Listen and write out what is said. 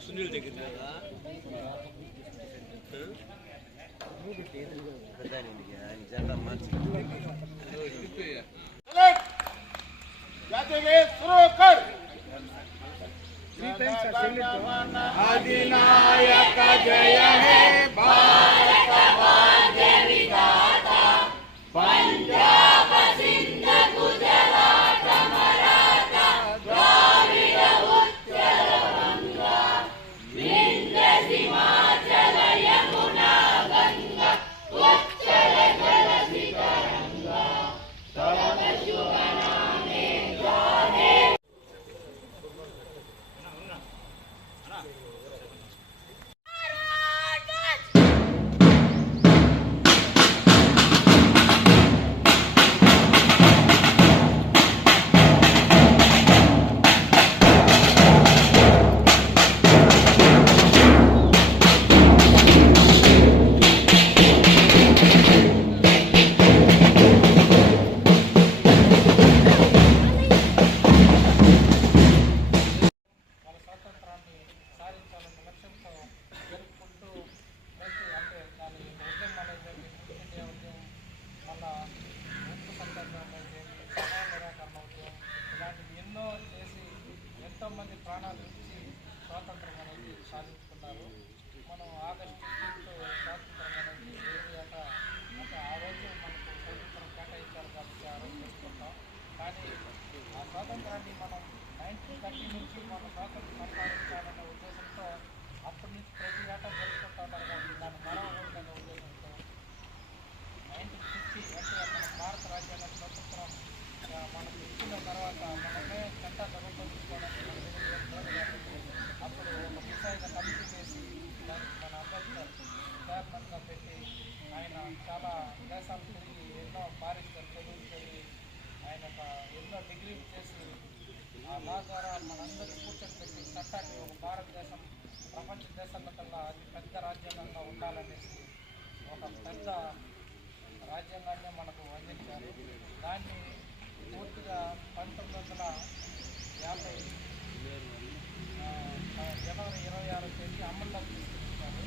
सुनील देखित ಯಾತ್ರೆಗೆ ಶುರು ಕರ್ ಅಧಿನಾಯಕ ಜಯ ಹೇ ಭಾರತ ప్రాణాలు ఇచ్చి స్వాతంత్రం అనేది సాధించుకున్నారు. మనం ఆగస్టు ఫిఫ్టీన్త్ స్వాతంత్రం అనేది ఏరియాక అంటే ఆ రోజు మనకు స్వాతంత్రం కేటాయించారు కాబట్టి ఆ రోజు చేసుకుంటాం కానీ ఆ స్వాతంత్రాన్ని మనం నైన్టీన్ థర్టీ నుంచి మనం స్వాతంత్రం సంపాదించాలనే ఉద్దేశం సంస్థకి ఎన్నో పారిశ్రామిక చదువుకొని ఆయన ఎన్నో డిగ్రీలు చేసి ఆ లా ద్వారా మనందరికీ కూర్చొని చట్టాన్ని ఒక భారతదేశం ప్రపంచ దేశాల కల్లా అతి పెద్ద రాజ్యాంగంగా ఉండాలనేసి ఒక పెద్ద రాజ్యాంగాన్ని మనకు అందించారు. దాన్ని పూర్తిగా పంతొమ్మిది వందల యాభై జనవరి ఇరవై ఆరు తేదీ అమల్లోకి తీసుకొచ్చారు.